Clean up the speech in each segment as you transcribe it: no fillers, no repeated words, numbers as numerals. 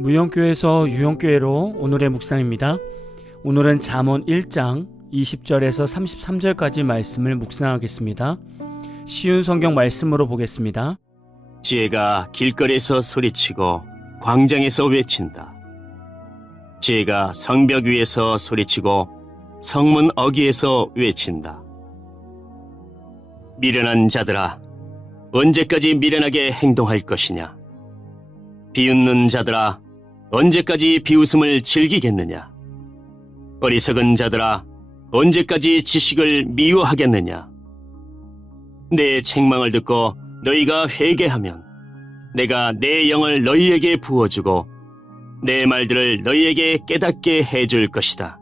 무용교회에서 유용교회로 오늘의 묵상입니다. 오늘은 잠언 1장 20절에서 33절까지 말씀을 묵상하겠습니다. 쉬운 성경 말씀으로 보겠습니다. 지혜가 길거리에서 소리치고 광장에서 외친다. 지혜가 성벽 위에서 소리치고 성문 어귀에서 외친다. 미련한 자들아, 언제까지 미련하게 행동할 것이냐? 비웃는 자들아, 언제까지 비웃음을 즐기겠느냐? 어리석은 자들아, 언제까지 지식을 미워하겠느냐? 내 책망을 듣고 너희가 회개하면 내가 내 영을 너희에게 부어주고 내 말들을 너희에게 깨닫게 해줄 것이다.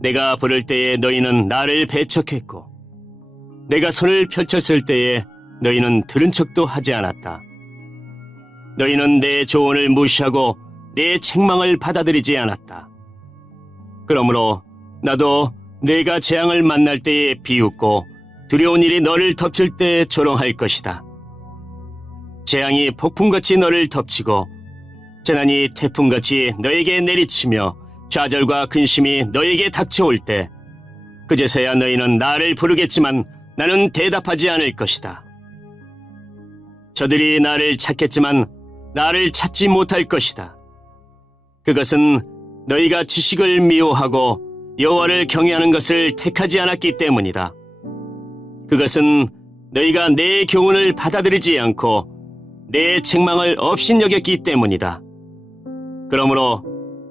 내가 부를 때에 너희는 나를 배척했고 내가 손을 펼쳤을 때에 너희는 들은 척도 하지 않았다. 너희는 내 조언을 무시하고 내 책망을 받아들이지 않았다. 그러므로 나도 내가 재앙을 만날 때에 비웃고 두려운 일이 너를 덮칠 때 조롱할 것이다. 재앙이 폭풍같이 너를 덮치고 재난이 태풍같이 너에게 내리치며 좌절과 근심이 너에게 닥쳐올 때 그제서야 너희는 나를 부르겠지만 나는 대답하지 않을 것이다. 저들이 나를 찾겠지만 나를 찾지 못할 것이다. 그것은 너희가 지식을 미워하고 여호와를 경외하는 것을 택하지 않았기 때문이다. 그것은 너희가 내 교훈을 받아들이지 않고 내 책망을 업신여겼기 때문이다. 그러므로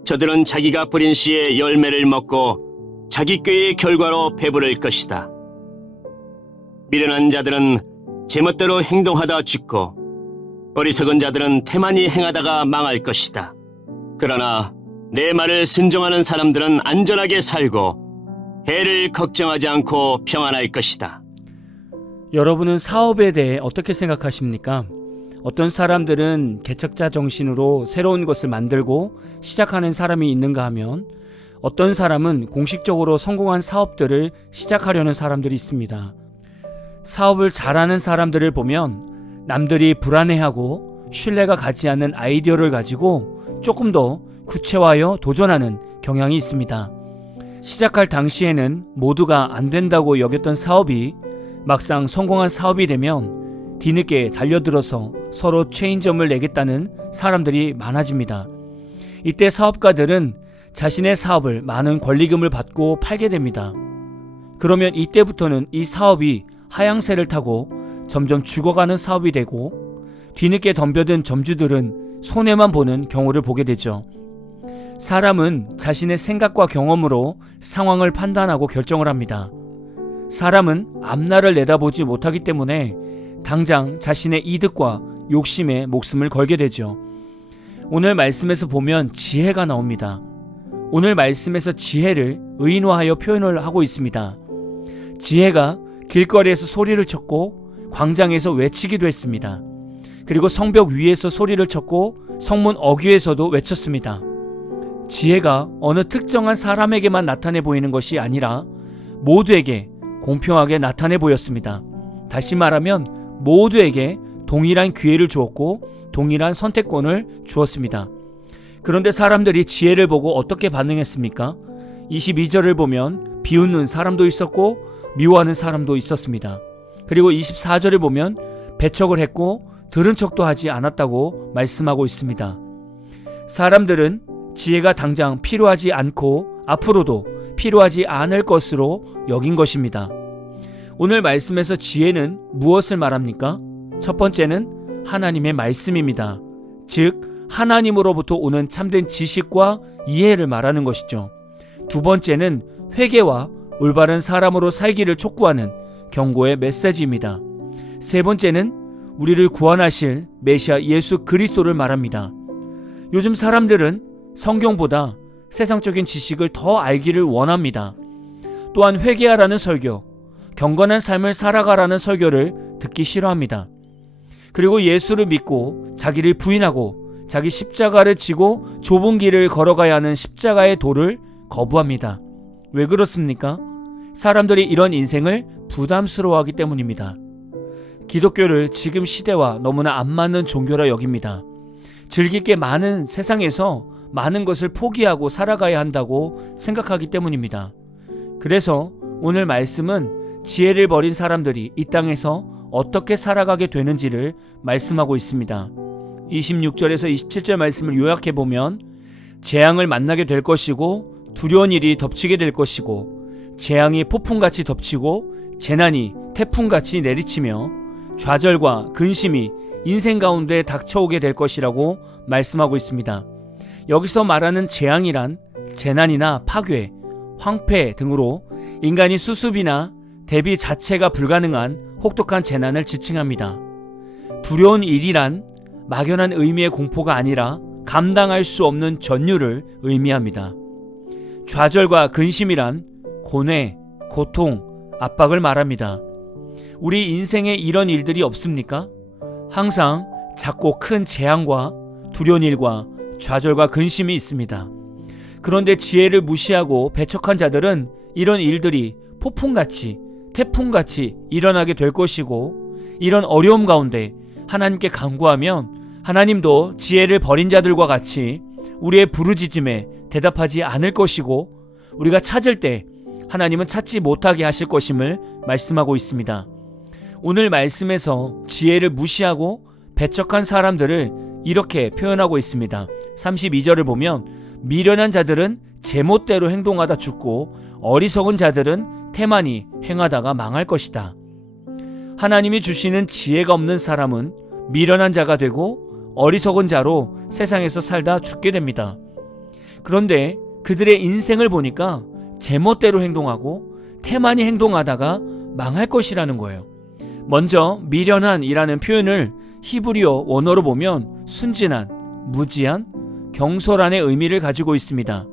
저들은 자기가 뿌린 씨의 열매를 먹고 자기 꾀의 결과로 배부를 것이다. 미련한 자들은 제멋대로 행동하다 죽고 어리석은 자들은 태만히 행하다가 망할 것이다. 그러나 내 말을 순종하는 사람들은 안전하게 살고 해를 걱정하지 않고 평안할 것이다. 여러분은 사업에 대해 어떻게 생각하십니까? 어떤 사람들은 개척자 정신으로 새로운 것을 만들고 시작하는 사람이 있는가 하면 어떤 사람은 공식적으로 성공한 사업들을 시작하려는 사람들이 있습니다. 사업을 잘하는 사람들을 보면 남들이 불안해하고 신뢰가 가지 않는 아이디어를 가지고 조금 더 구체화하여 도전하는 경향이 있습니다. 시작할 당시에는 모두가 안 된다고 여겼던 사업이 막상 성공한 사업이 되면 뒤늦게 달려들어서 서로 체인점을 내겠다는 사람들이 많아집니다. 이때 사업가들은 자신의 사업을 많은 권리금을 받고 팔게 됩니다. 그러면 이때부터는 이 사업이 하향세를 타고 점점 죽어가는 사업이 되고 뒤늦게 덤벼든 점주들은 손해만 보는 경우를 보게 되죠. 사람은 자신의 생각과 경험으로 상황을 판단하고 결정을 합니다. 사람은 앞날을 내다보지 못하기 때문에 당장 자신의 이득과 욕심에 목숨을 걸게 되죠. 오늘 말씀에서 보면 지혜가 나옵니다. 오늘 말씀에서 지혜를 의인화하여 표현을 하고 있습니다. 지혜가 길거리에서 소리를 쳤고 광장에서 외치기도 했습니다. 그리고 성벽 위에서 소리를 쳤고 성문 어귀에서도 외쳤습니다. 지혜가 어느 특정한 사람에게만 나타내 보이는 것이 아니라 모두에게 공평하게 나타내 보였습니다. 다시 말하면 모두에게 동일한 기회를 주었고 동일한 선택권을 주었습니다. 그런데 사람들이 지혜를 보고 어떻게 반응했습니까? 22절을 보면 비웃는 사람도 있었고 미워하는 사람도 있었습니다. 그리고 24절을 보면 배척을 했고 들은 척도 하지 않았다고 말씀하고 있습니다. 사람들은 지혜가 당장 필요하지 않고 앞으로도 필요하지 않을 것으로 여긴 것입니다. 오늘 말씀에서 지혜는 무엇을 말합니까? 첫 번째는 하나님의 말씀입니다. 즉 하나님으로부터 오는 참된 지식과 이해를 말하는 것이죠. 두 번째는 회개와 올바른 사람으로 살기를 촉구하는 경고의 메시지입니다. 세 번째는 우리를 구원하실 메시아 예수 그리스도를 말합니다. 요즘 사람들은 성경보다 세상적인 지식을 더 알기를 원합니다. 또한 회개하라는 설교, 경건한 삶을 살아가라는 설교를 듣기 싫어합니다. 그리고 예수를 믿고 자기를 부인하고 자기 십자가를 지고 좁은 길을 걸어가야 하는 십자가의 도를 거부합니다. 왜 그렇습니까? 사람들이 이런 인생을 부담스러워하기 때문입니다. 기독교를 지금 시대와 너무나 안 맞는 종교라 여깁니다. 즐길 게 많은 세상에서 많은 것을 포기하고 살아가야 한다고 생각하기 때문입니다. 그래서 오늘 말씀은 지혜를 버린 사람들이 이 땅에서 어떻게 살아가게 되는지를 말씀하고 있습니다. 26절에서 27절 말씀을 요약해 보면 재앙을 만나게 될 것이고 두려운 일이 덮치게 될 것이고 재앙이 폭풍같이 덮치고 재난이 태풍같이 내리치며 좌절과 근심이 인생 가운데 닥쳐오게 될 것이라고 말씀하고 있습니다. 여기서 말하는 재앙이란 재난이나 파괴, 황폐 등으로 인간이 수습이나 대비 자체가 불가능한 혹독한 재난을 지칭합니다. 두려운 일이란 막연한 의미의 공포가 아니라 감당할 수 없는 전율을 의미합니다. 좌절과 근심이란 고뇌, 고통, 압박을 말합니다. 우리 인생에 이런 일들이 없습니까? 항상 작고 큰 재앙과 두려운 일과 좌절과 근심이 있습니다. 그런데 지혜를 무시하고 배척한 자들은 이런 일들이 폭풍같이 태풍같이 일어나게 될 것이고 이런 어려움 가운데 하나님께 간구하면 하나님도 지혜를 버린 자들과 같이 우리의 부르짖음에 대답하지 않을 것이고 우리가 찾을 때 하나님은 찾지 못하게 하실 것임을 말씀하고 있습니다. 오늘 말씀에서 지혜를 무시하고 배척한 사람들을 이렇게 표현하고 있습니다. 32절을 보면 미련한 자들은 제멋대로 행동하다 죽고 어리석은 자들은 태만히 행하다가 망할 것이다. 하나님이 주시는 지혜가 없는 사람은 미련한 자가 되고 어리석은 자로 세상에서 살다 죽게 됩니다. 그런데 그들의 인생을 보니까 제멋대로 행동하고 태만히 행동하다가 망할 것이라는 거예요. 먼저 미련한이라는 표현을 히브리어 원어로 보면 순진한, 무지한, 경솔한의 의미를 가지고 있습니다.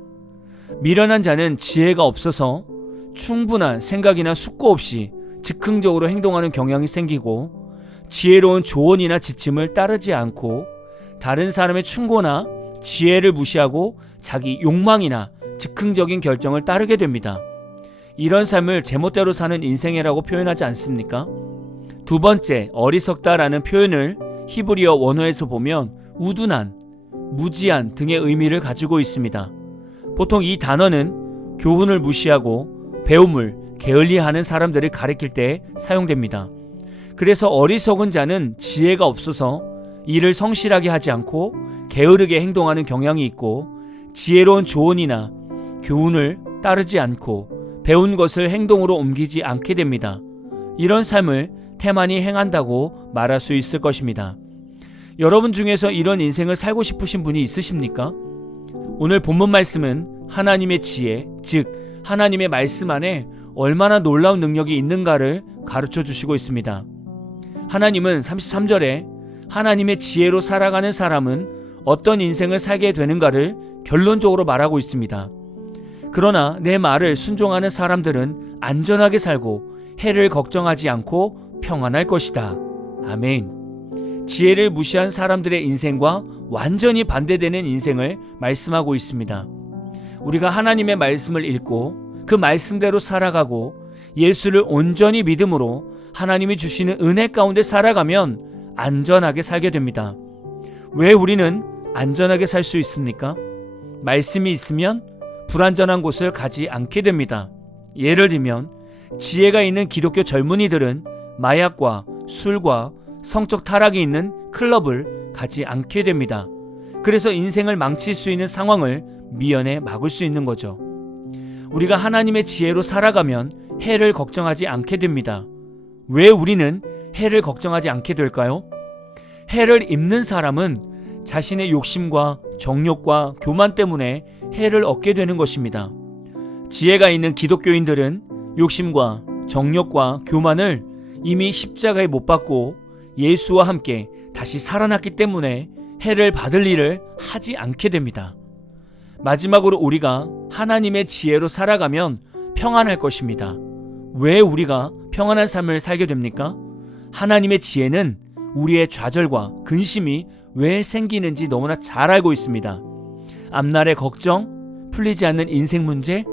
미련한 자는 지혜가 없어서 충분한 생각이나 숙고 없이 즉흥적으로 행동하는 경향이 생기고 지혜로운 조언이나 지침을 따르지 않고 다른 사람의 충고나 지혜를 무시하고 자기 욕망이나 즉흥적인 결정을 따르게 됩니다. 이런 삶을 제멋대로 사는 인생이라고 표현하지 않습니까? 두 번째, 어리석다라는 표현을 히브리어 원어에서 보면 우둔한, 무지한 등의 의미를 가지고 있습니다. 보통 이 단어는 교훈을 무시하고 배움을 게을리하는 사람들을 가리킬 때 사용됩니다. 그래서 어리석은 자는 지혜가 없어서 일을 성실하게 하지 않고 게으르게 행동하는 경향이 있고 지혜로운 조언이나 교훈을 따르지 않고 배운 것을 행동으로 옮기지 않게 됩니다. 이런 삶을 태만히 행한다고 말할 수 있을 것입니다. 여러분 중에서 이런 인생을 살고 싶으신 분이 있으십니까? 오늘 본문 말씀은 하나님의 지혜, 즉 하나님의 말씀 안에 얼마나 놀라운 능력이 있는가를 가르쳐 주시고 있습니다. 하나님은 33절에 하나님의 지혜로 살아가는 사람은 어떤 인생을 살게 되는가를 결론적으로 말하고 있습니다. 그러나 내 말을 순종하는 사람들은 안전하게 살고 해를 걱정하지 않고 평안할 것이다. 아멘. 지혜를 무시한 사람들의 인생과 완전히 반대되는 인생을 말씀하고 있습니다. 우리가 하나님의 말씀을 읽고 그 말씀대로 살아가고 예수를 온전히 믿음으로 하나님이 주시는 은혜 가운데 살아가면 안전하게 살게 됩니다. 왜 우리는 안전하게 살 수 있습니까? 말씀이 있으면 불안전한 곳을 가지 않게 됩니다. 예를 들면 지혜가 있는 기독교 젊은이들은 마약과 술과 성적 타락이 있는 클럽을 가지 않게 됩니다. 그래서 인생을 망칠 수 있는 상황을 미연에 막을 수 있는 거죠. 우리가 하나님의 지혜로 살아가면 해를 걱정하지 않게 됩니다. 왜 우리는 해를 걱정하지 않게 될까요? 해를 입는 사람은 자신의 욕심과 정욕과 교만 때문에 해를 얻게 되는 것입니다. 지혜가 있는 기독교인들은 욕심과 정욕과 교만을 이미 십자가에 못 박고 예수와 함께 다시 살아났기 때문에 해를 받을 일을 하지 않게 됩니다. 마지막으로 우리가 하나님의 지혜로 살아가면 평안할 것입니다. 왜 우리가 평안한 삶을 살게 됩니까? 하나님의 지혜는 우리의 좌절과 근심이 왜 생기는지 너무나 잘 알고 있습니다. 앞날의 걱정, 풀리지 않는 인생 문제,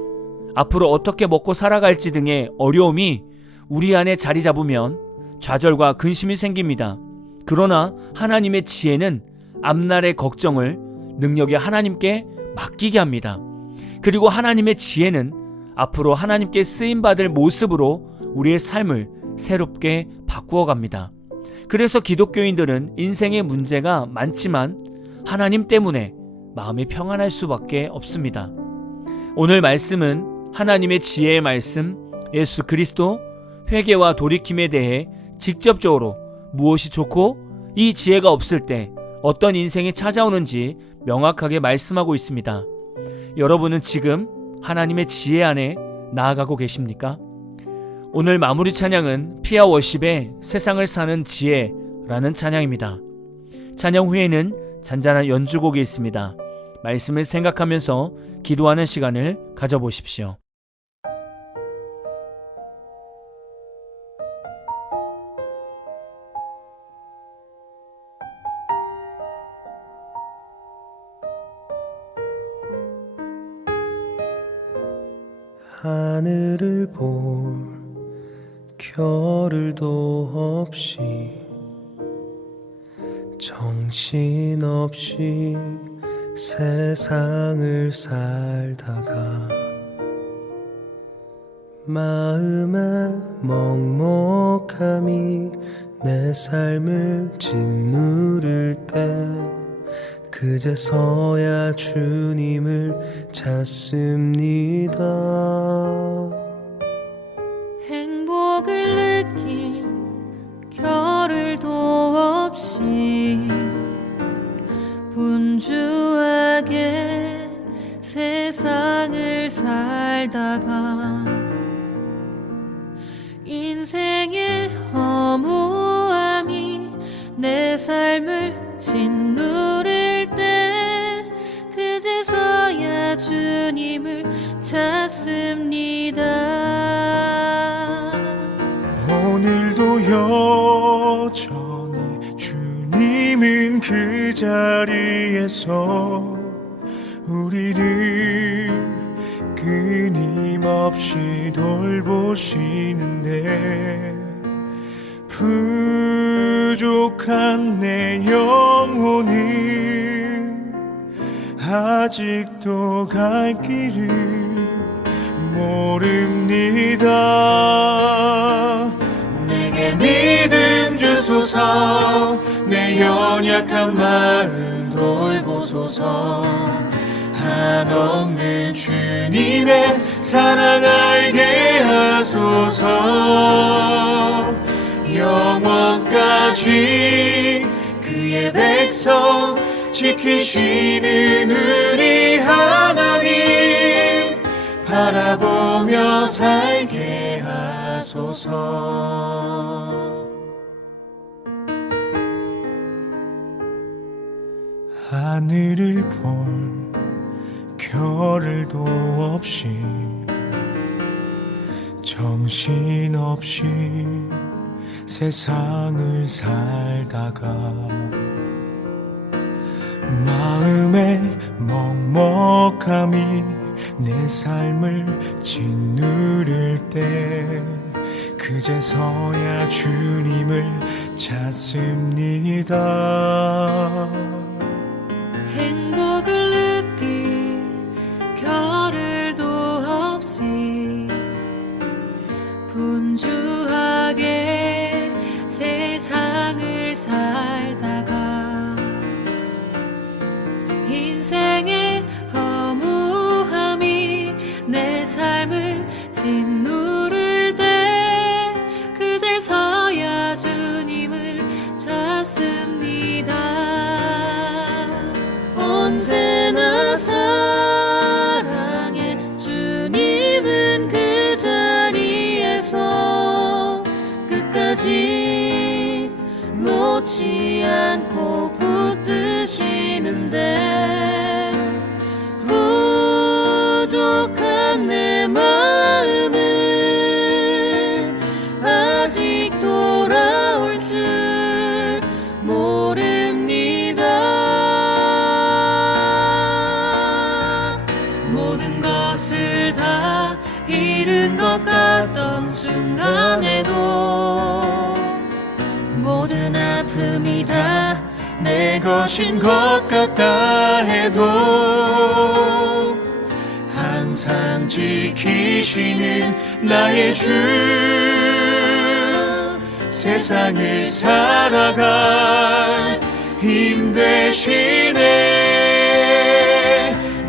앞으로 어떻게 먹고 살아갈지 등의 어려움이 우리 안에 자리 잡으면 좌절과 근심이 생깁니다. 그러나 하나님의 지혜는 앞날의 걱정을 능력의 하나님께 맡기게 합니다. 그리고 하나님의 지혜는 앞으로 하나님께 쓰임받을 모습으로 우리의 삶을 새롭게 바꾸어 갑니다. 그래서 기독교인들은 인생의 문제가 많지만 하나님 때문에 마음이 평안할 수밖에 없습니다. 오늘 말씀은 하나님의 지혜의 말씀, 예수 그리스도, 회개와 돌이킴에 대해 직접적으로 무엇이 좋고 이 지혜가 없을 때 어떤 인생이 찾아오는지 명확하게 말씀하고 있습니다. 여러분은 지금 하나님의 지혜 안에 나아가고 계십니까? 오늘 마무리 찬양은 피아 워십의 세상을 사는 지혜라는 찬양입니다. 찬양 후에는 잔잔한 연주곡이 있습니다. 말씀을 생각하면서 기도하는 시간을 가져보십시오. 하늘을 볼 겨를도 없이 정신없이 세상을 살다가 마음의 먹먹함이 내 삶을 짓누를 때 그제서야 주님을 찾습니다. 행복을 느낄 겨를도 없이 분주하게 세상을 살다가 인생의 허무함이 내 삶을 짓누를 때 그제서야 주님을 찾습니다. 오늘도 여전히 주님은 그 자리에서 우리를 끊임없이 돌보시는데 부족한 내 영혼은 아직도 갈 길을 모릅니다. 내게 믿음 주소서, 내 연약한 마음 돌보소서. 한없는 주님의 사랑 알게 하소서. 영원까지 그의 백성 지키시는 우리 하나님 바라보며 살게 하소서. 하늘을 볼 겨를도 없이 정신없이 세상을 살다가 마음의 먹먹함이 내 삶을 짓누를 때 그제서야 주님을 찾습니다. 행복을 느낄 겨를도 없이 분주하게 세상을 살다가 인생의 허무함이 내 삶을 짓누를 때 그제서야 주님을 찾습니다. 언제나 사랑해 주님은 그 자리에서 끝까지 놓지 않고 붙드시는데 부족한 내 마음은 것인 것 같다 해도 항상 지키시는 나의 주, 세상을 살아갈 힘 되시네.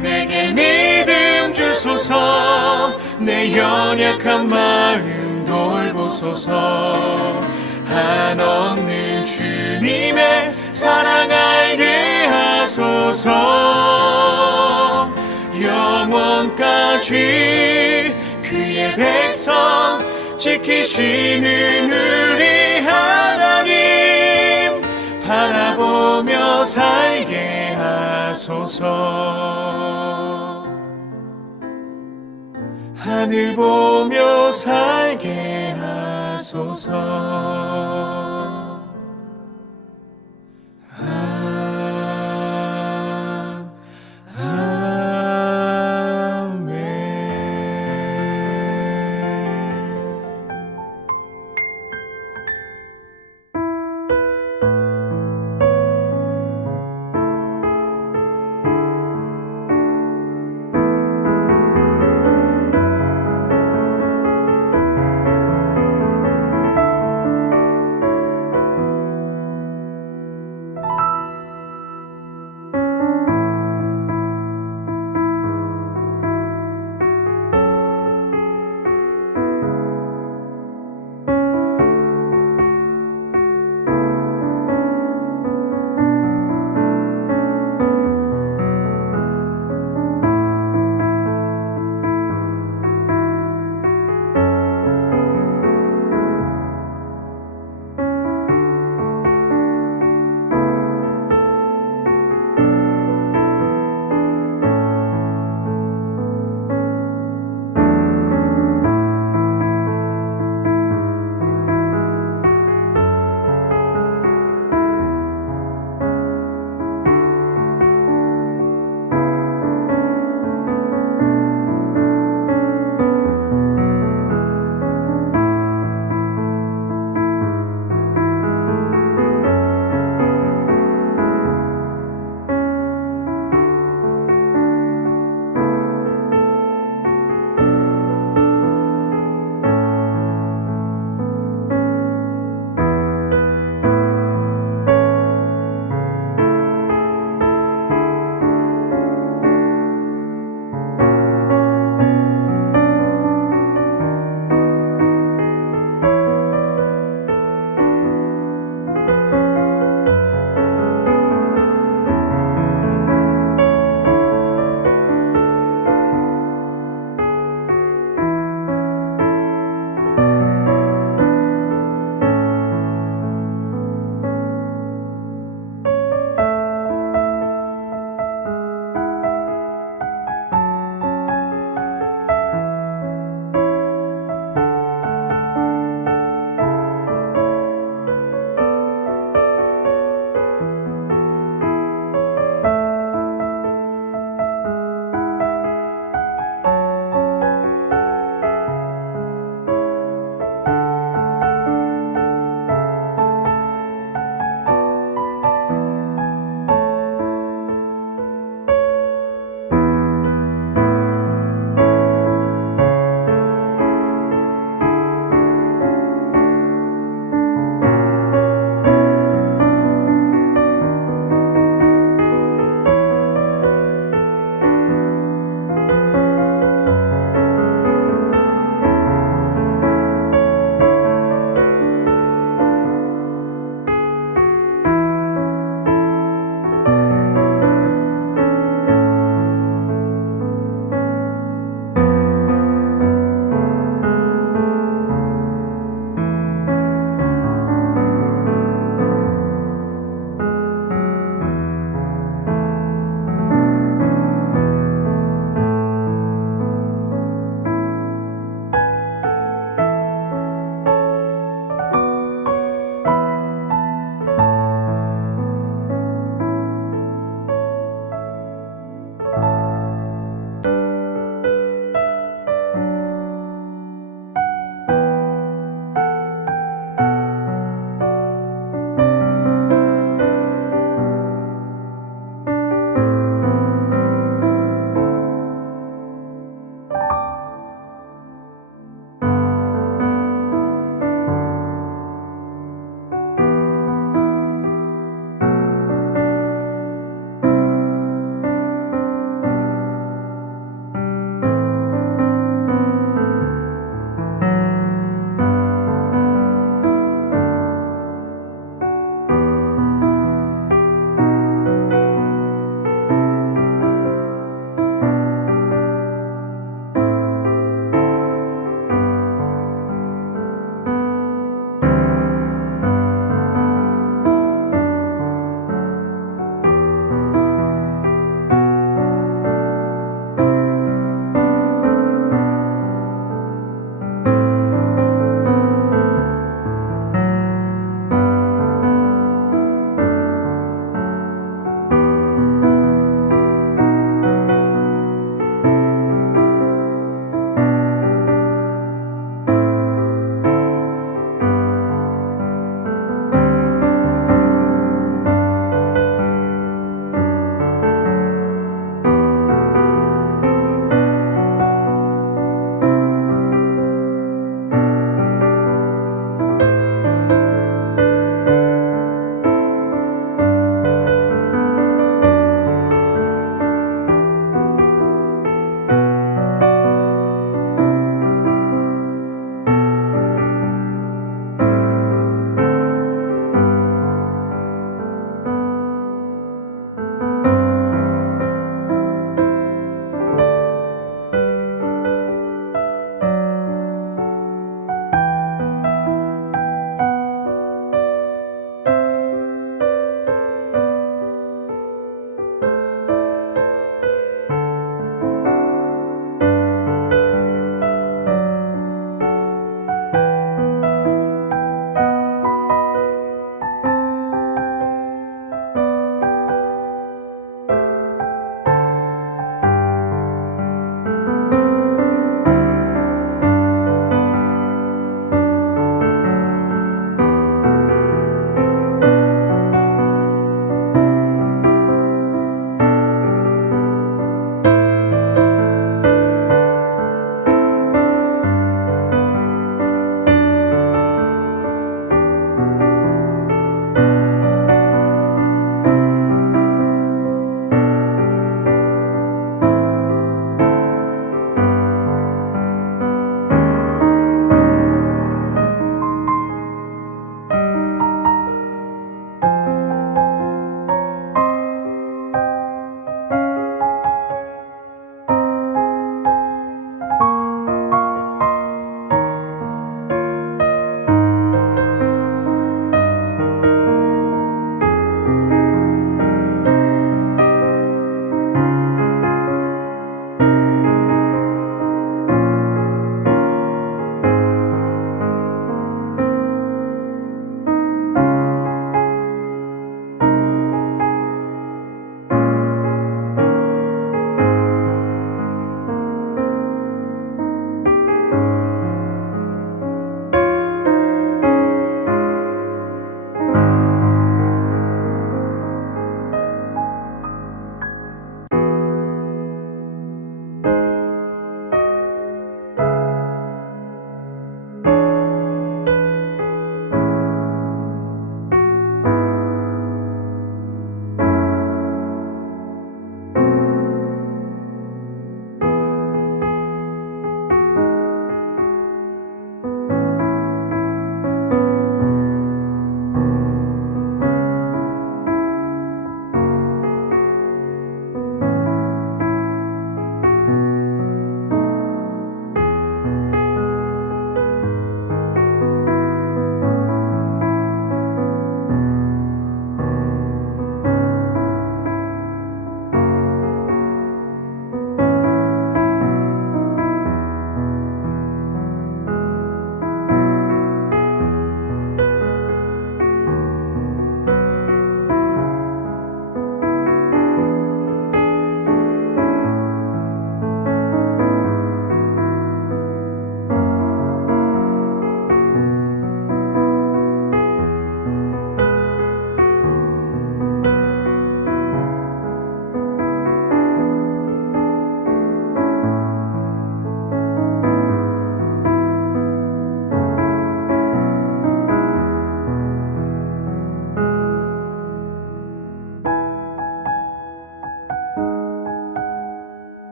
내게 믿음 주소서, 내 연약한 마음 돌보소서. 한없는 주님의 사랑 알게 하소서. 영원까지 그의 백성 지키시는 우리 하나님 바라보며 살게 하소서. 하늘 보며 살게 하소서.